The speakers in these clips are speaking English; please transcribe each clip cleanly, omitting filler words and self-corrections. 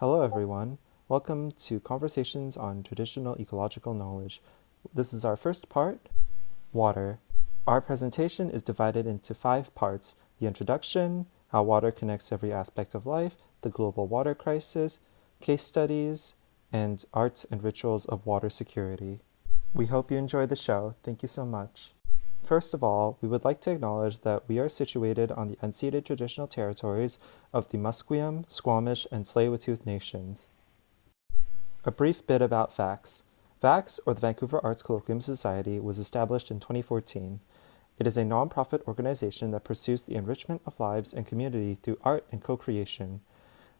Hello, everyone. Welcome to Conversations on Traditional Ecological Knowledge. This is our first part, water. Our presentation is divided into 5 parts: the introduction, how water connects every aspect of life, the global water crisis, case studies, and arts and rituals of water security. We hope you enjoy the show. Thank you so much. First of all, we would like to acknowledge that we are situated on the unceded traditional territories of the Musqueam, Squamish, and Tsleil-Waututh nations. A brief bit about VAX. VAX, or the Vancouver Arts Colloquium Society, was established in 2014. It is a non-profit organization that pursues the enrichment of lives and community through art and co-creation.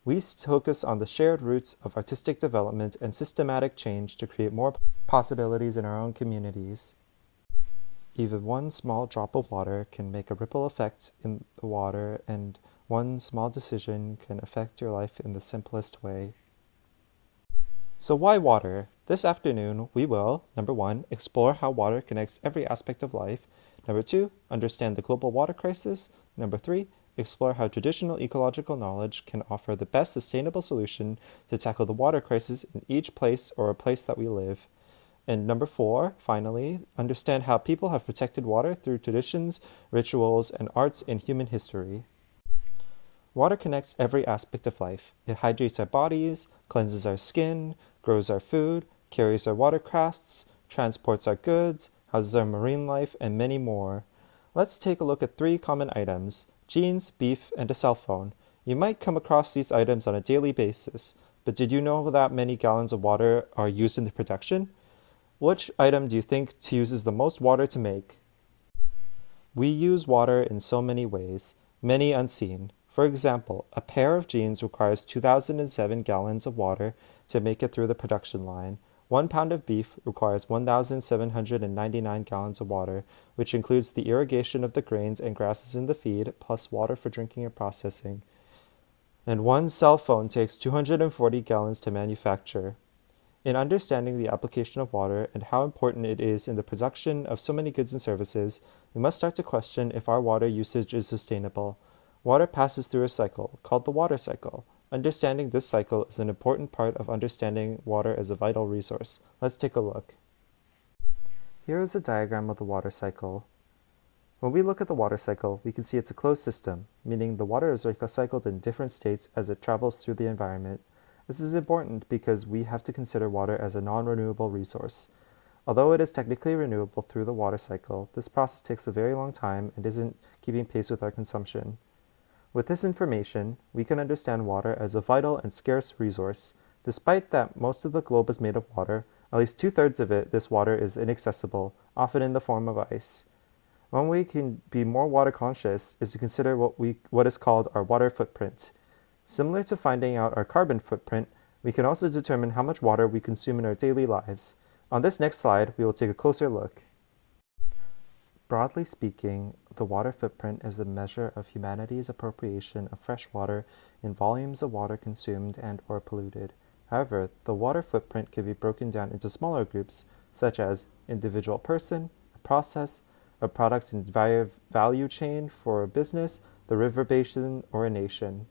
We focus on the shared roots of artistic development and systematic change to create more possibilities in our own communities. Even one small drop of water can make a ripple effect in the water, and one small decision can affect your life in the simplest way. So why water? This afternoon, we will, number 1, explore how water connects every aspect of life. Number 2, understand the global water crisis. Number 3, explore how traditional ecological knowledge can offer the best sustainable solution to tackle the water crisis in each place or a place that we live. And number 4, finally, understand how people have protected water through traditions, rituals, and arts in human history. Water connects every aspect of life. It hydrates our bodies, cleanses our skin, grows our food, carries our watercrafts, transports our goods, houses our marine life, and many more. Let's take a look at 3 common items: jeans, beef, and a cell phone. You might come across these items on a daily basis, but did you know that many gallons of water are used in the production? Which item do you think uses the most water to make? We use water in so many ways, many unseen. For example, a pair of jeans requires 2,007 gallons of water to make it through the production line. 1 pound of beef requires 1,799 gallons of water, which includes the irrigation of the grains and grasses in the feed, plus water for drinking and processing. And 1 cell phone takes 240 gallons to manufacture. In understanding the application of water and how important it is in the production of so many goods and services, we must start to question if our water usage is sustainable. Water passes through a cycle, called the water cycle. Understanding this cycle is an important part of understanding water as a vital resource. Let's take a look. Here is a diagram of the water cycle. When we look at the water cycle, we can see it's a closed system, meaning the water is recycled in different states as it travels through the environment. This is important because we have to consider water as a non-renewable resource. Although it is technically renewable through the water cycle, this process takes a very long time and isn't keeping pace with our consumption. With this information, we can understand water as a vital and scarce resource. Despite that most of the globe is made of water, at least 2/3 of this water is inaccessible, often in the form of ice. One way we can be more water conscious is to consider what is called our water footprint. Similar to finding out our carbon footprint, we can also determine how much water we consume in our daily lives. On this next slide, we will take a closer look. Broadly speaking, the water footprint is a measure of humanity's appropriation of fresh water in volumes of water consumed and or polluted. However, the water footprint can be broken down into smaller groups, such as individual person, a process, a product and value chain for a business, the river basin, or a nation.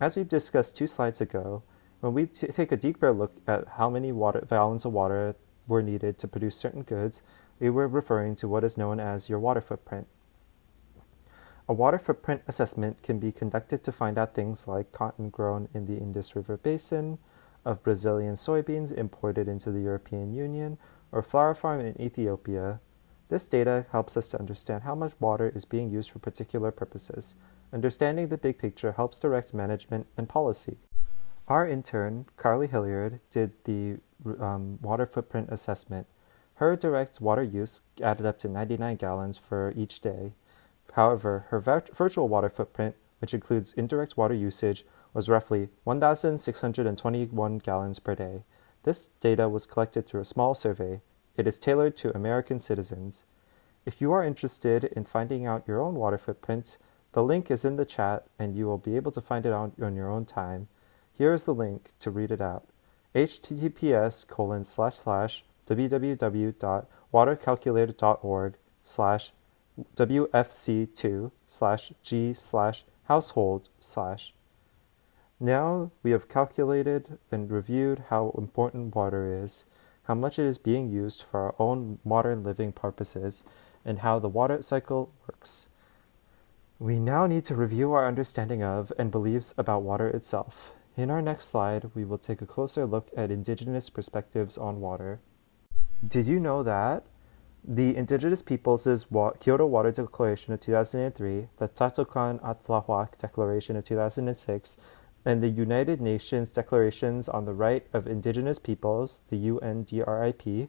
As we've discussed 2 slides ago, when we take a deeper look at how many gallons of water were needed to produce certain goods, we were referring to what is known as your water footprint. A water footprint assessment can be conducted to find out things like cotton grown in the Indus River Basin, of Brazilian soybeans imported into the European Union, or flower farm in Ethiopia. This data helps us to understand how much water is being used for particular purposes. Understanding the big picture helps direct management and policy. Our intern, Carly Hilliard, did the water footprint assessment. Her direct water use added up to 99 gallons for each day. However, her virtual water footprint, which includes indirect water usage, was roughly 1,621 gallons per day. This data was collected through a small survey. It is tailored to American citizens. If you are interested in finding out your own water footprint, the link is in the chat and you will be able to find it on your own time. Here is the link to read it out: https://www.watercalculator.org/wfc2/g/household/. Now we have calculated and reviewed how important water is, how much it is being used for our own modern living purposes, and how the water cycle works. We now need to review our understanding of and beliefs about water itself. In our next slide, we will take a closer look at Indigenous perspectives on water. Did you know that the Indigenous Peoples' Kyoto Water Declaration of 2003, the Tatokan Atlahuac Declaration of 2006, and the United Nations Declarations on the Right of Indigenous Peoples, the UNDRIP,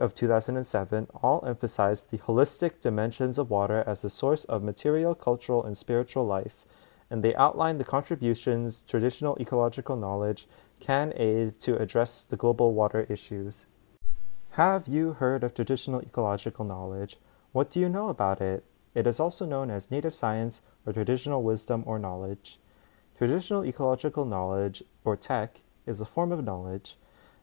of 2007 all emphasize the holistic dimensions of water as the source of material, cultural, and spiritual life, and they outline the contributions traditional ecological knowledge can aid to address the global water issues. Have you heard of traditional ecological knowledge? What do you know about it? It is also known as native science or traditional wisdom or knowledge. Traditional ecological knowledge, or tech, is a form of knowledge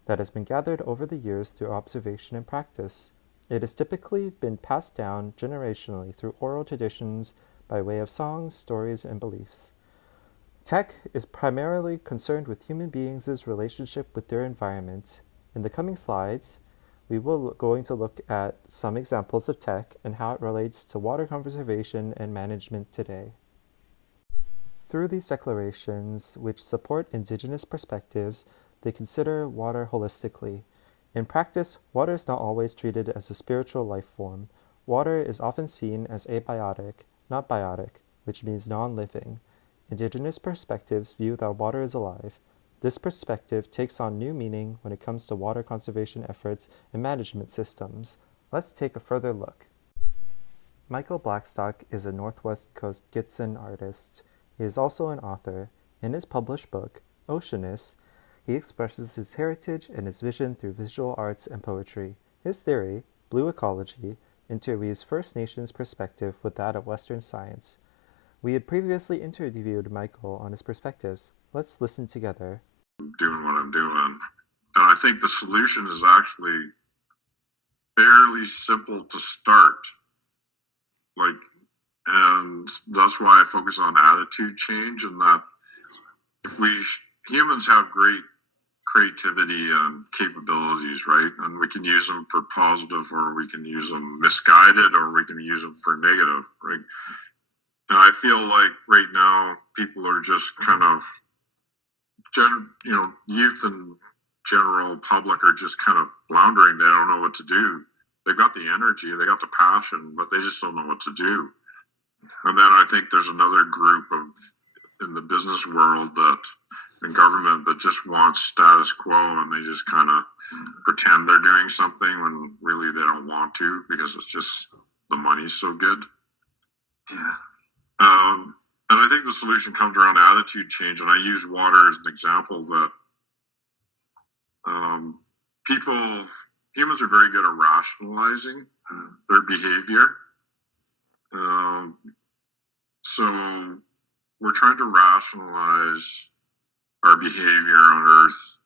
that has been gathered over the years through observation and practice. It has typically been passed down generationally through oral traditions by way of songs, stories, and beliefs. Tech is primarily concerned with human beings' relationship with their environment. In the coming slides, we will going to look at some examples of tech and how it relates to water conservation and management today. Through these declarations, which support Indigenous perspectives, they consider water holistically. In practice, water is not always treated as a spiritual life form. Water is often seen as abiotic, not biotic, which means non-living. Indigenous perspectives view that water is alive. This perspective takes on new meaning when it comes to water conservation efforts and management systems. Let's take a further look. Michael Blackstock is a Northwest Coast Gitxsan artist. He is also an author. In his published book, Oceanus, he expresses his heritage and his vision through visual arts and poetry. His theory, Blue Ecology, interweaves First Nations perspective with that of Western science. We had previously interviewed Michael on his perspectives. Let's listen together. Doing what I'm doing. And I think the solution is actually fairly simple to start. And that's why I focus on attitude change, and that if humans have great creativity and capabilities, right? And we can use them for positive, or we can use them misguided, or we can use them for negative, right? And I feel like right now people are just kind of, youth and general public are just kind of floundering. They don't know what to do. They've got the energy, they got the passion, but they just don't know what to do. And then I think there's another group in the business world and government that just wants status quo, and they just kind of pretend they're doing something when really they don't want to, because it's just the money's so good. Yeah. And I think the solution comes around attitude change, and I use water as an example that humans are very good at rationalizing their behavior. So we're trying to rationalize our behavior on Earth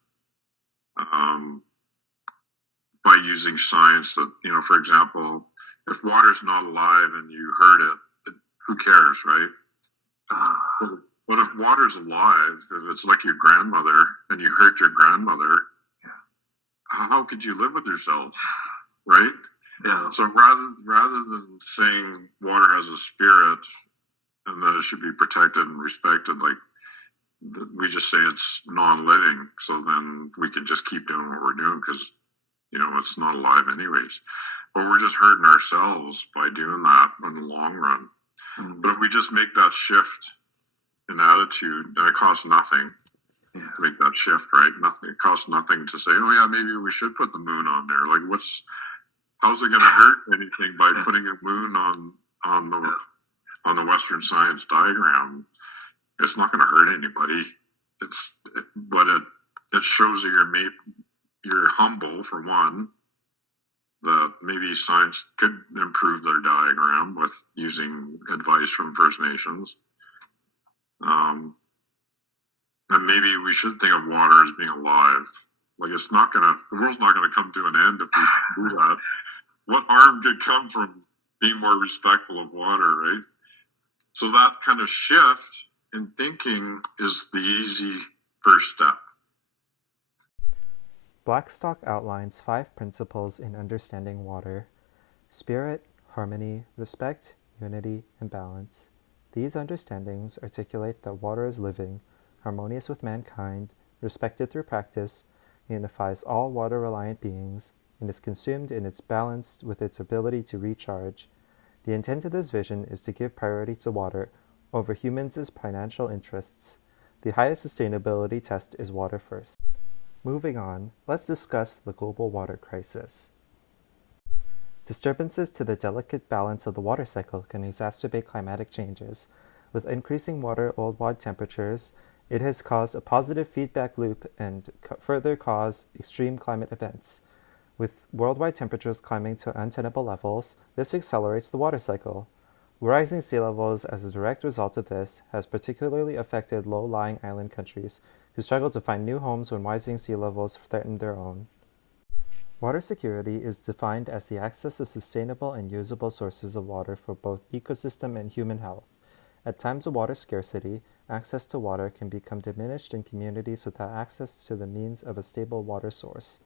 by using science that, for example, if water's not alive and you hurt it, who cares, right? But if water's alive, if it's like your grandmother and you hurt your grandmother, how could you live with yourself, right? Yeah. So rather than saying water has a spirit and that it should be protected and respected, we just say it's non-living. So then we can just keep doing what we're doing because, it's not alive anyways. But we're just hurting ourselves by doing that in the long run. Mm-hmm. But if we just make that shift in attitude, and it costs nothing to make that shift, right? Nothing. It costs nothing to say, oh yeah, maybe we should put the moon on there. How's it going to hurt anything by putting a moon on the Western science diagram? It's not going to hurt anybody. But it shows that you're humble, for one, that maybe science could improve their diagram with using advice from First Nations. And maybe we should think of water as being alive. The world's not going to come to an end if we do that. What harm could come from being more respectful of water, right? So that kind of shift And thinking is the easy first step. Blackstock outlines 5 principles in understanding water: spirit, harmony, respect, unity, and balance. These understandings articulate that water is living, harmonious with mankind, respected through practice, unifies all water-reliant beings, and is consumed in its balance with its ability to recharge. The intent of this vision is to give priority to water over humans' financial interests. The highest sustainability test is water first. Moving on, let's discuss the global water crisis. Disturbances to the delicate balance of the water cycle can exacerbate climatic changes. With increasing water worldwide temperatures, it has caused a positive feedback loop and further cause extreme climate events. With worldwide temperatures climbing to untenable levels, this accelerates the water cycle. Rising sea levels as a direct result of this has particularly affected low-lying island countries, who struggle to find new homes when rising sea levels threaten their own. Water security is defined as the access to sustainable and usable sources of water for both ecosystem and human health. At times of water scarcity, access to water can become diminished in communities without access to the means of a stable water source.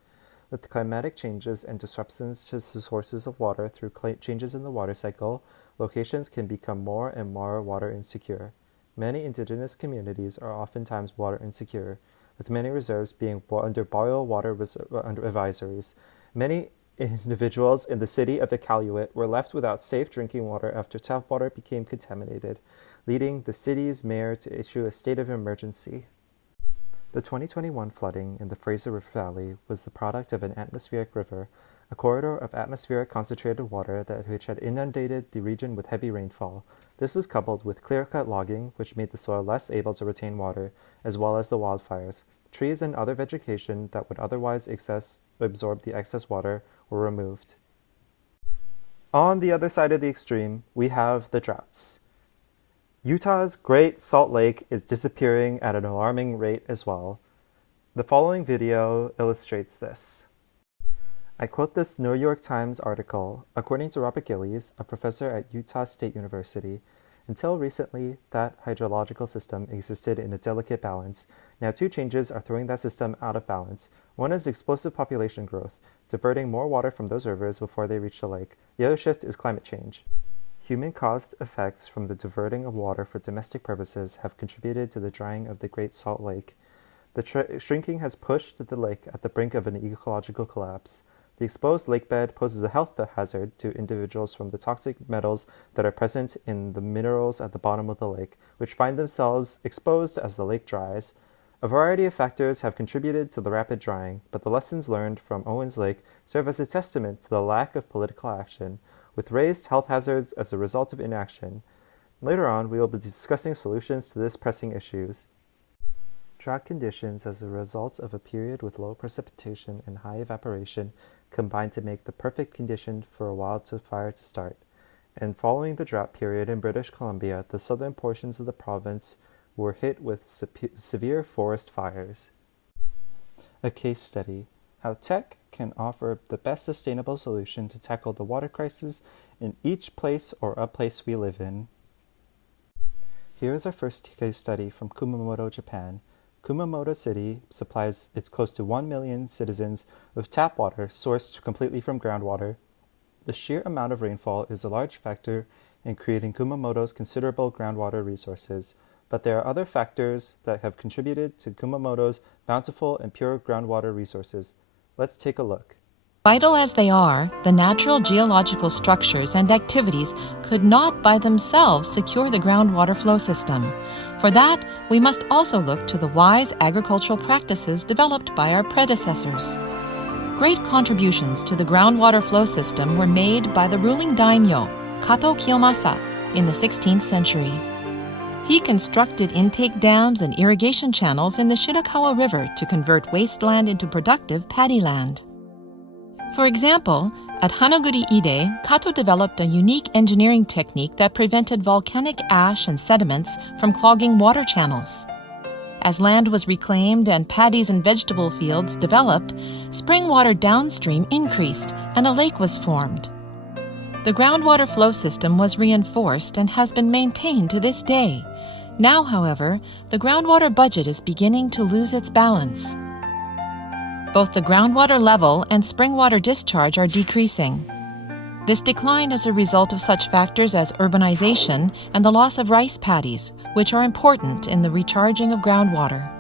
With climatic changes and disruptions to sources of water through changes in the water cycle, locations can become more and more water insecure. Many indigenous communities are oftentimes water insecure, with many reserves being under boil water advisories. Many individuals in the city of Iqaluit were left without safe drinking water after tap water became contaminated, leading the city's mayor to issue a state of emergency. The 2021 flooding in the Fraser River Valley was the product of an atmospheric river, a corridor of atmospheric concentrated water which had inundated the region with heavy rainfall. This was coupled with clear-cut logging, which made the soil less able to retain water, as well as the wildfires. Trees and other vegetation that would otherwise absorb the excess water were removed. On the other side of the extreme, we have the droughts. Utah's Great Salt Lake is disappearing at an alarming rate as well. The following video illustrates this. I quote this New York Times article. According to Robert Gillies, a professor at Utah State University, until recently, that hydrological system existed in a delicate balance. Now 2 changes are throwing that system out of balance. One is explosive population growth, diverting more water from those rivers before they reach the lake. The other shift is climate change. Human-caused effects from the diverting of water for domestic purposes have contributed to the drying of the Great Salt Lake. The shrinking has pushed the lake at the brink of an ecological collapse. The exposed lakebed poses a health hazard to individuals from the toxic metals that are present in the minerals at the bottom of the lake, which find themselves exposed as the lake dries. A variety of factors have contributed to the rapid drying, but the lessons learned from Owens Lake serve as a testament to the lack of political action, with raised health hazards as a result of inaction. Later on, we will be discussing solutions to this pressing issues. Drought conditions as a result of a period with low precipitation and high evaporation combined to make the perfect condition for a wildfire to start. And following the drought period in British Columbia, the southern portions of the province were hit with severe forest fires. A case study: how tech can offer the best sustainable solution to tackle the water crisis in each place or a place we live in. Here is our first case study from Kumamoto, Japan. Kumamoto City supplies its close to 1 million citizens with tap water sourced completely from groundwater. The sheer amount of rainfall is a large factor in creating Kumamoto's considerable groundwater resources, but there are other factors that have contributed to Kumamoto's bountiful and pure groundwater resources. Let's take a look. Vital as they are, the natural geological structures and activities could not by themselves secure the groundwater flow system. For that, we must also look to the wise agricultural practices developed by our predecessors. Great contributions to the groundwater flow system were made by the ruling daimyo, Kato Kiyomasa, in the 16th century. He constructed intake dams and irrigation channels in the Shirakawa River to convert wasteland into productive paddy land. For example, at Hanaguri-ide, Kato developed a unique engineering technique that prevented volcanic ash and sediments from clogging water channels. As land was reclaimed and paddies and vegetable fields developed, spring water downstream increased and a lake was formed. The groundwater flow system was reinforced and has been maintained to this day. Now, however, the groundwater budget is beginning to lose its balance. Both the groundwater level and spring water discharge are decreasing. This decline is a result of such factors as urbanization and the loss of rice paddies, which are important in the recharging of groundwater.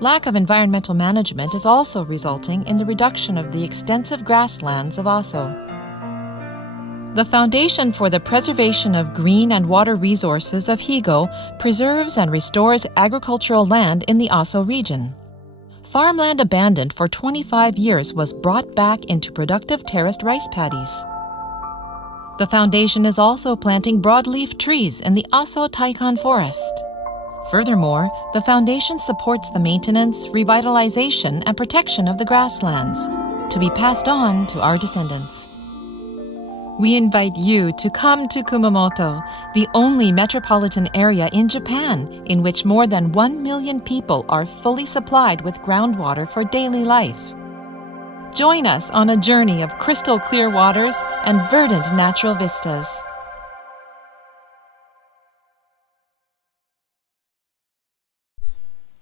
Lack of environmental management is also resulting in the reduction of the extensive grasslands of Aso. The Foundation for the Preservation of Green and Water Resources of Higo preserves and restores agricultural land in the Aso region. Farmland abandoned for 25 years was brought back into productive terraced rice paddies. The Foundation is also planting broadleaf trees in the Aso Taikan Forest. Furthermore, the Foundation supports the maintenance, revitalization, and protection of the grasslands, to be passed on to our descendants. We invite you to come to Kumamoto, the only metropolitan area in Japan in which more than 1 million people are fully supplied with groundwater for daily life. Join us on a journey of crystal clear waters and verdant natural vistas.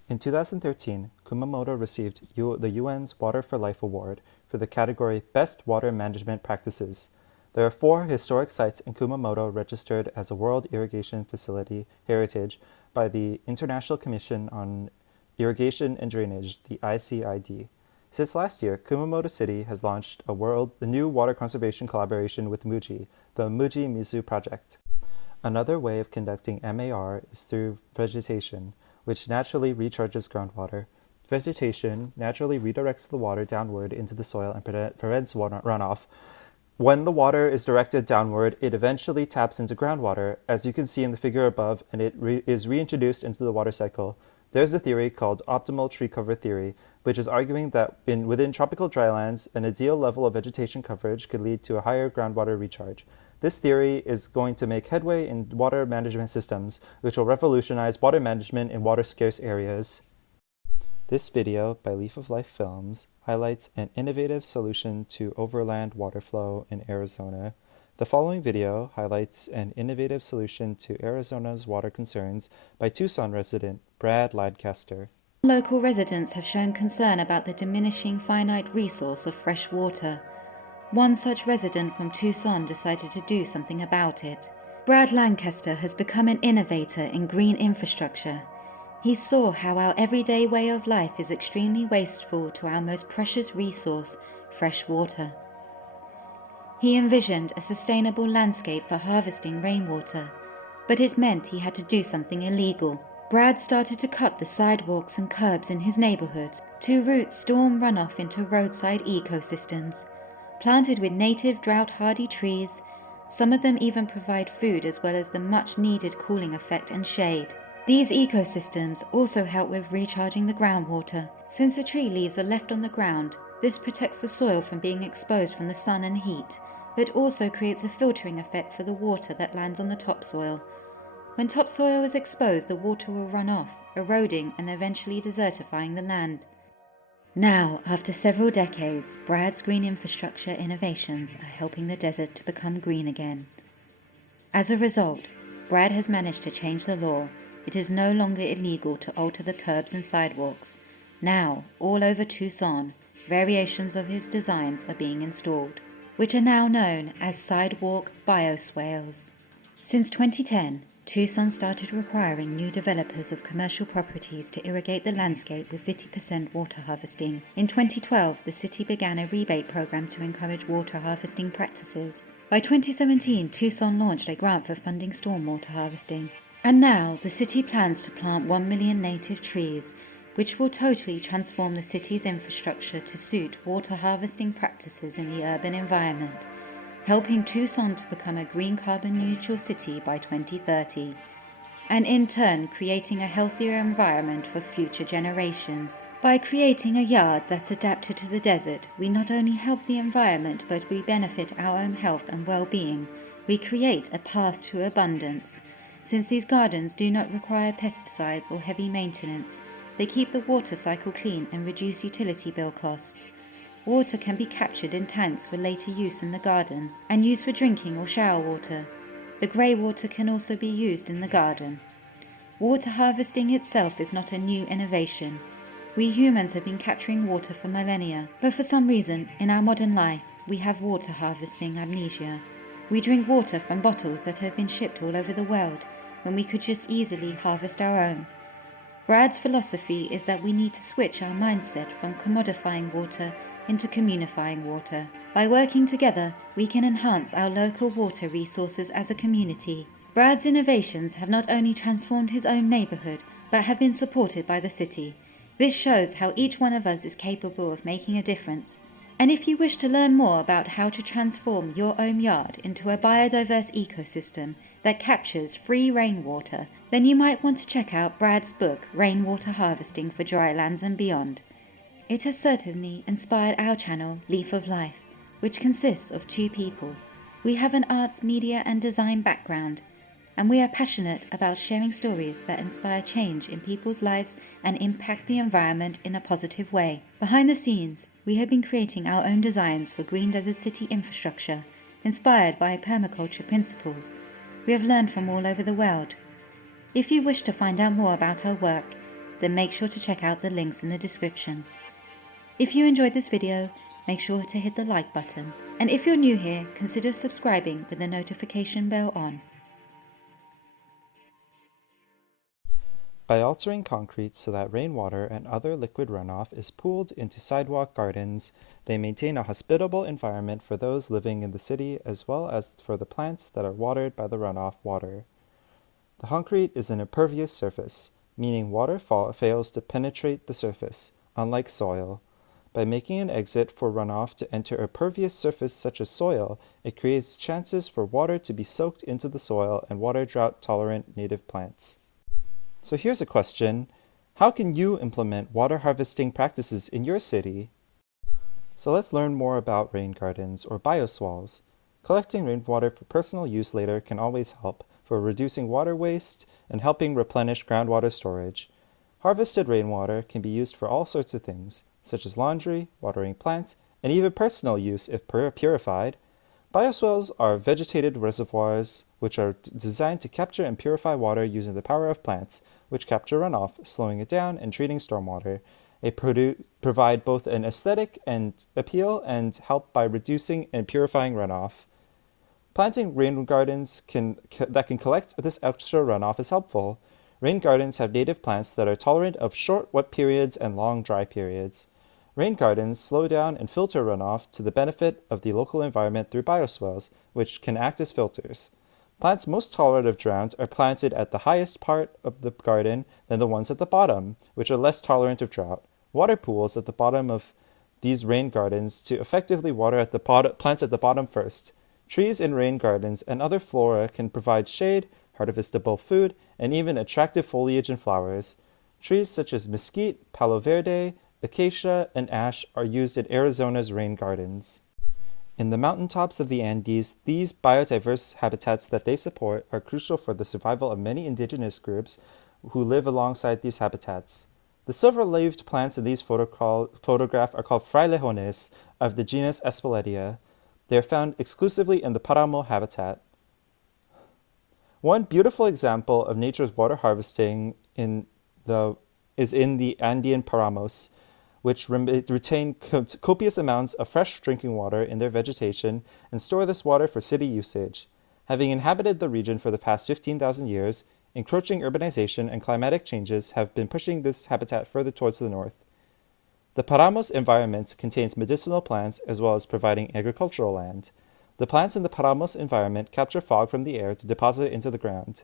In 2013, Kumamoto received the UN's Water for Life Award for the category Best Water Management Practices. There are 4 historic sites in Kumamoto registered as a World Irrigation Facility Heritage by the International Commission on Irrigation and Drainage, the ICID. Since last year, Kumamoto City has launched a new water conservation collaboration with Muji, the Muji Mizu Project. Another way of conducting MAR is through vegetation, which naturally recharges groundwater. Vegetation naturally redirects the water downward into the soil and prevents runoff. When the water is directed downward, it eventually taps into groundwater, as you can see in the figure above, and it is reintroduced into the water cycle. There's a theory called optimal tree cover theory, which is arguing that within tropical drylands, an ideal level of vegetation coverage could lead to a higher groundwater recharge. This theory is going to make headway in water management systems, which will revolutionize water management in water-scarce areas. This video by Leaf of Life Films highlights an innovative solution to overland water flow in Arizona. The following video highlights an innovative solution to Arizona's water concerns by Tucson resident Brad Lancaster. Local residents have shown concern about the diminishing finite resource of fresh water. One such resident from Tucson decided to do something about it. Brad Lancaster has become an innovator in green infrastructure. He saw how our everyday way of life is extremely wasteful to our most precious resource, fresh water. He envisioned a sustainable landscape for harvesting rainwater, but it meant he had to do something illegal. Brad started to cut the sidewalks and curbs in his neighborhood to route storm runoff into roadside ecosystems, planted with native drought-hardy trees. Some of them even provide food as well as the much-needed cooling effect and shade. These ecosystems also help with recharging the groundwater. Since the tree leaves are left on the ground, this protects the soil from being exposed from the sun and heat, but also creates a filtering effect for the water that lands on the topsoil. When topsoil is exposed, the water will run off, eroding and eventually desertifying the land. Now, after several decades, Brad's green infrastructure innovations are helping the desert to become green again. As a result, Brad has managed to change the law. It is no longer illegal to alter the curbs and sidewalks. Now, all over Tucson, variations of his designs are being installed, which are now known as sidewalk bioswales. Since 2010, Tucson started requiring new developers of commercial properties to irrigate the landscape with 50% water harvesting. In 2012, the city began a rebate program to encourage water harvesting practices. By 2017, Tucson launched a grant for funding stormwater harvesting. And now, the city plans to plant 1 million native trees, which will totally transform the city's infrastructure to suit water harvesting practices in the urban environment, helping Tucson to become a green carbon neutral city by 2030, and in turn creating a healthier environment for future generations. By creating a yard that's adapted to the desert, we not only help the environment, but we benefit our own health and well-being. We create a path to abundance. Since these gardens do not require pesticides or heavy maintenance, they keep the water cycle clean and reduce utility bill costs. Water can be captured in tanks for later use in the garden and used for drinking or shower water. The grey water can also be used in the garden. Water harvesting itself is not a new innovation. We humans have been capturing water for millennia, but for some reason, in our modern life, we have water harvesting amnesia. We drink water from bottles that have been shipped all over the world, when we could just easily harvest our own. Brad's philosophy is that we need to switch our mindset from commodifying water into communifying water. By working together, we can enhance our local water resources as a community. Brad's innovations have not only transformed his own neighborhood, but have been supported by the city. This shows how each one of us is capable of making a difference. And if you wish to learn more about how to transform your own yard into a biodiverse ecosystem that captures free rainwater, then you might want to check out Brad's book, Rainwater Harvesting for Drylands and Beyond. It has certainly inspired our channel, Leaf of Life, which consists of 2 people. We have an arts, media and design background, and we are passionate about sharing stories that inspire change in people's lives and impact the environment in a positive way. Behind the scenes, we have been creating our own designs for green desert city infrastructure, inspired by permaculture principles. We have learned from all over the world. If you wish to find out more about our work, then make sure to check out the links in the description. If you enjoyed this video, make sure to hit the like button. And if you're new here, consider subscribing with the notification bell on. By altering concrete so that rainwater and other liquid runoff is pooled into sidewalk gardens, they maintain a hospitable environment for those living in the city as well as for the plants that are watered by the runoff water. The concrete is an impervious surface, meaning water fails to penetrate the surface, unlike soil. By making an exit for runoff to enter a pervious surface such as soil, it creates chances for water to be soaked into the soil and water drought-tolerant native plants. So here's a question. How can you implement water harvesting practices in your city? So let's learn more about rain gardens or bioswales. Collecting rainwater for personal use later can always help for reducing water waste and helping replenish groundwater storage. Harvested rainwater can be used for all sorts of things, such as laundry, watering plants, and even personal use if purified. Bioswales are vegetated reservoirs which are designed to capture and purify water using the power of plants, which capture runoff, slowing it down and treating stormwater. They provide both an aesthetic and appeal and help by reducing and purifying runoff. Planting rain gardens that can collect this extra runoff is helpful. Rain gardens have native plants that are tolerant of short wet periods and long dry periods. Rain gardens slow down and filter runoff to the benefit of the local environment through bioswales, which can act as filters. Plants most tolerant of drought are planted at the highest part of the garden than the ones at the bottom, which are less tolerant of drought. Water pools at the bottom of these rain gardens to effectively water at the plants at the bottom first. Trees in rain gardens and other flora can provide shade, harvestable food, and even attractive foliage and flowers. Trees such as mesquite, palo verde, acacia, and ash are used in Arizona's rain gardens. In the mountaintops of the Andes, these biodiverse habitats that they support are crucial for the survival of many indigenous groups who live alongside these habitats. The silver-leaved plants in these photograph are called frailejones of the genus Espeletia. They are found exclusively in the Paramo habitat. One beautiful example of nature's water harvesting is in the Andean Paramos, which retain copious amounts of fresh drinking water in their vegetation and store this water for city usage. Having inhabited the region for the past 15,000 years, encroaching urbanization and climatic changes have been pushing this habitat further towards the north. The Paramos environment contains medicinal plants as well as providing agricultural land. The plants in the Paramos environment capture fog from the air to deposit it into the ground.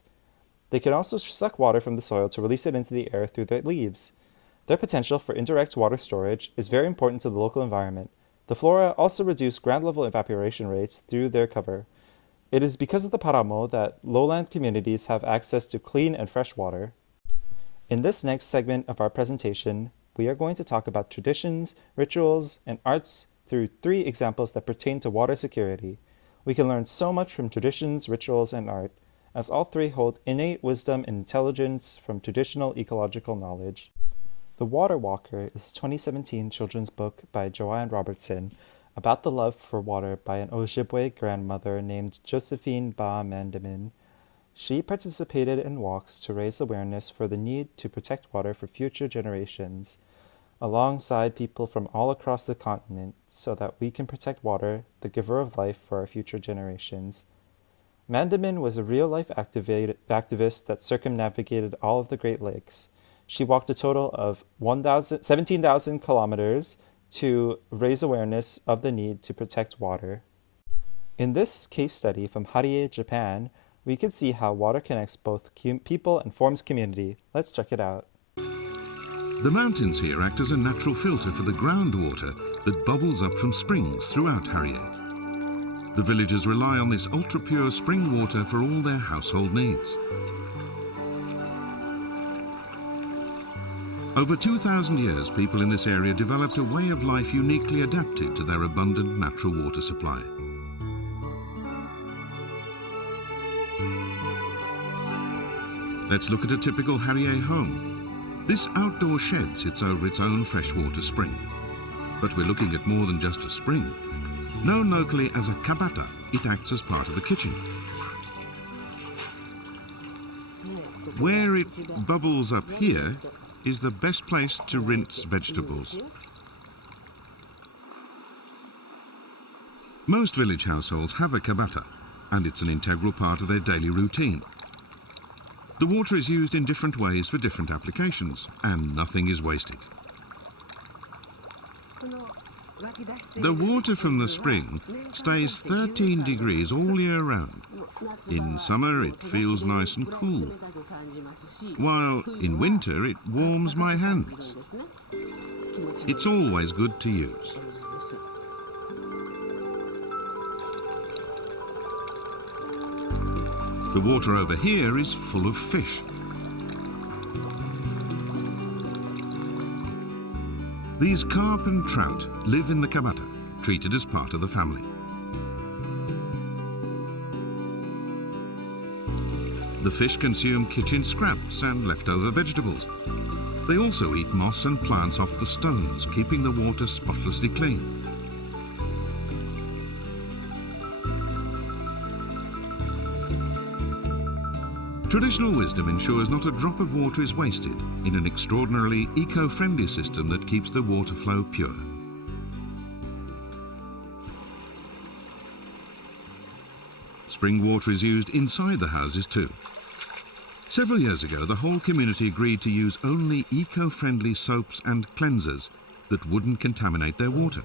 They can also suck water from the soil to release it into the air through their leaves. Their potential for indirect water storage is very important to the local environment. The flora also reduce ground-level evaporation rates through their cover. It is because of the Paramo that lowland communities have access to clean and fresh water. In this next segment of our presentation, we are going to talk about traditions, rituals, and arts through 3 examples that pertain to water security. We can learn so much from traditions, rituals, and art, as all 3 hold innate wisdom and intelligence from traditional ecological knowledge. The Water Walker is a 2017 children's book by Joanne Robertson about the love for water by an Ojibwe grandmother named Josephine Ba Mandamin. She participated in walks to raise awareness for the need to protect water for future generations, alongside people from all across the continent so that we can protect water, the giver of life, for our future generations. Mandamin was a real-life activist that circumnavigated all of the Great Lakes. She walked a total of 17,000 kilometers to raise awareness of the need to protect water. In this case study from Harie, Japan, we can see how water connects both people and forms community. Let's check it out. The mountains here act as a natural filter for the groundwater that bubbles up from springs throughout Harie. The villagers rely on this ultra-pure spring water for all their household needs. Over 2,000 years, people in this area developed a way of life uniquely adapted to their abundant natural water supply. Let's look at a typical Harie home. This outdoor shed sits over its own freshwater spring. But we're looking at more than just a spring. Known locally as a kabata, it acts as part of the kitchen. Where it bubbles up here is the best place to rinse vegetables. Most village households have a kabata, and it's an integral part of their daily routine. The water is used in different ways for different applications, and nothing is wasted. The water from the spring stays 13 degrees all year round. In summer it feels nice and cool, while in winter it warms my hands. It's always good to use. The water over here is full of fish. These carp and trout live in the kabata, treated as part of the family. The fish consume kitchen scraps and leftover vegetables. They also eat moss and plants off the stones, keeping the water spotlessly clean. Traditional wisdom ensures not a drop of water is wasted in an extraordinarily eco-friendly system that keeps the water flow pure. Spring water is used inside the houses too. Several years ago, the whole community agreed to use only eco-friendly soaps and cleansers that wouldn't contaminate their water.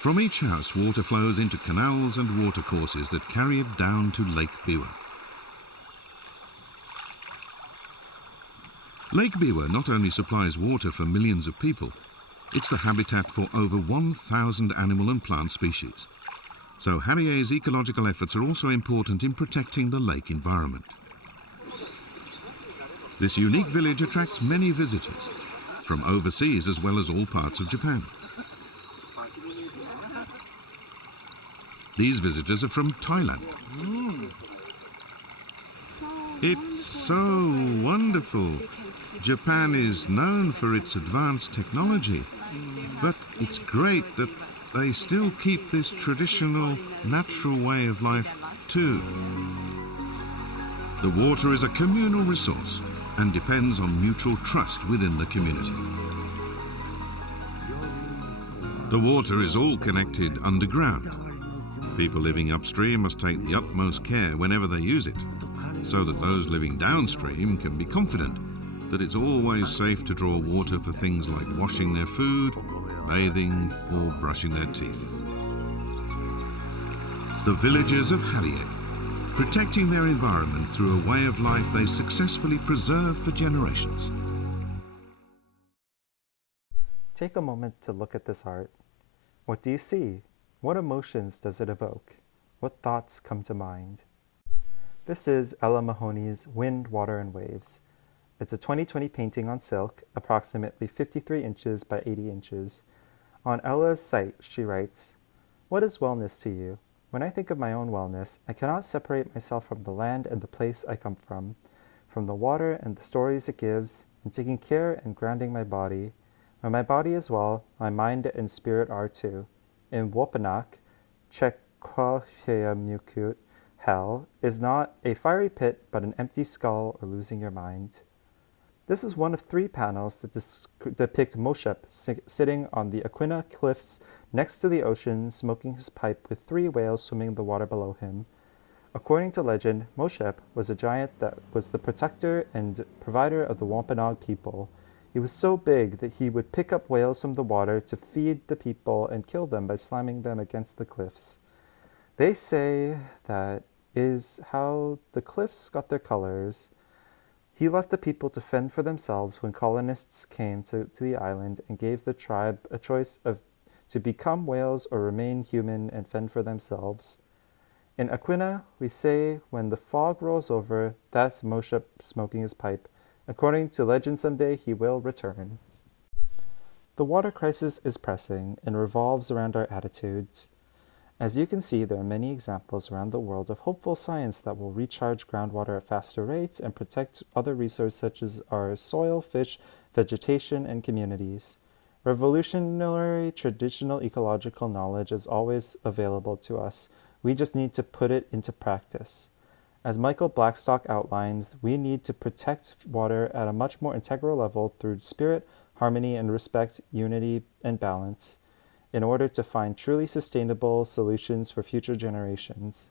From each house, water flows into canals and watercourses that carry it down to Lake Biwa. Lake Biwa not only supplies water for millions of people, it's the habitat for over 1,000 animal and plant species. So Harie's ecological efforts are also important in protecting the lake environment. This unique village attracts many visitors, from overseas as well as all parts of Japan. These visitors are from Thailand. It's so wonderful. Japan is known for its advanced technology, but it's great that they still keep this traditional, natural way of life too. The water is a communal resource and depends on mutual trust within the community. The water is all connected underground. People living upstream must take the utmost care whenever they use it, so that those living downstream can be confident that it's always safe to draw water for things like washing their food, bathing, or brushing their teeth. The villagers of Harie, protecting their environment through a way of life they've successfully preserved for generations. Take a moment to look at this art. What do you see? What emotions does it evoke? What thoughts come to mind? This is Ella Mahoney's Wind, Water, and Waves. It's a 2020 painting on silk, approximately 53 inches by 80 inches. On Ella's site, she writes, "What is wellness to you? When I think of my own wellness, I cannot separate myself from the land and the place I come from the water and the stories it gives, and taking care and grounding my body. When my body is well, my mind and spirit are too. in Wapanak, Chequahiamukut, hell, is not a fiery pit but an empty skull or losing your mind. This is one of 3 panels that depict Moshep sitting on the Aquina cliffs next to the ocean, smoking his pipe with 3 whales swimming in the water below him. According to legend, Moshep was a giant that was the protector and provider of the Wampanoag people. He was so big that he would pick up whales from the water to feed the people and kill them by slamming them against the cliffs. They say that is how the cliffs got their colors. He left the people to fend for themselves when colonists came to the island and gave the tribe a choice of to become whales or remain human and fend for themselves. In Aquina, we say when the fog rolls over, that's Moshe smoking his pipe. According to legend, someday he will return. The water crisis is pressing and revolves around our attitudes. As you can see, there are many examples around the world of hopeful science that will recharge groundwater at faster rates and protect other resources such as our soil, fish, vegetation, and communities. Revolutionary traditional ecological knowledge is always available to us. We just need to put it into practice. As Michael Blackstock outlines, we need to protect water at a much more integral level through spirit, harmony, and respect, unity, and balance, in order to find truly sustainable solutions for future generations.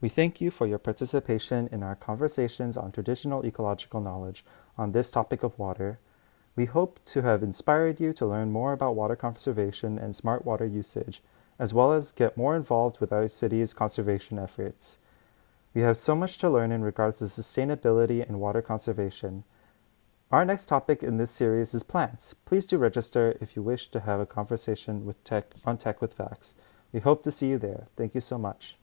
We thank you for your participation in our conversations on traditional ecological knowledge on this topic of water. We hope to have inspired you to learn more about water conservation and smart water usage, as well as get more involved with our city's conservation efforts. We have so much to learn in regards to sustainability and water conservation. Our next topic in this series is plants. Please do register if you wish to have a conversation with Tech with Facts. We hope to see you there. Thank you so much.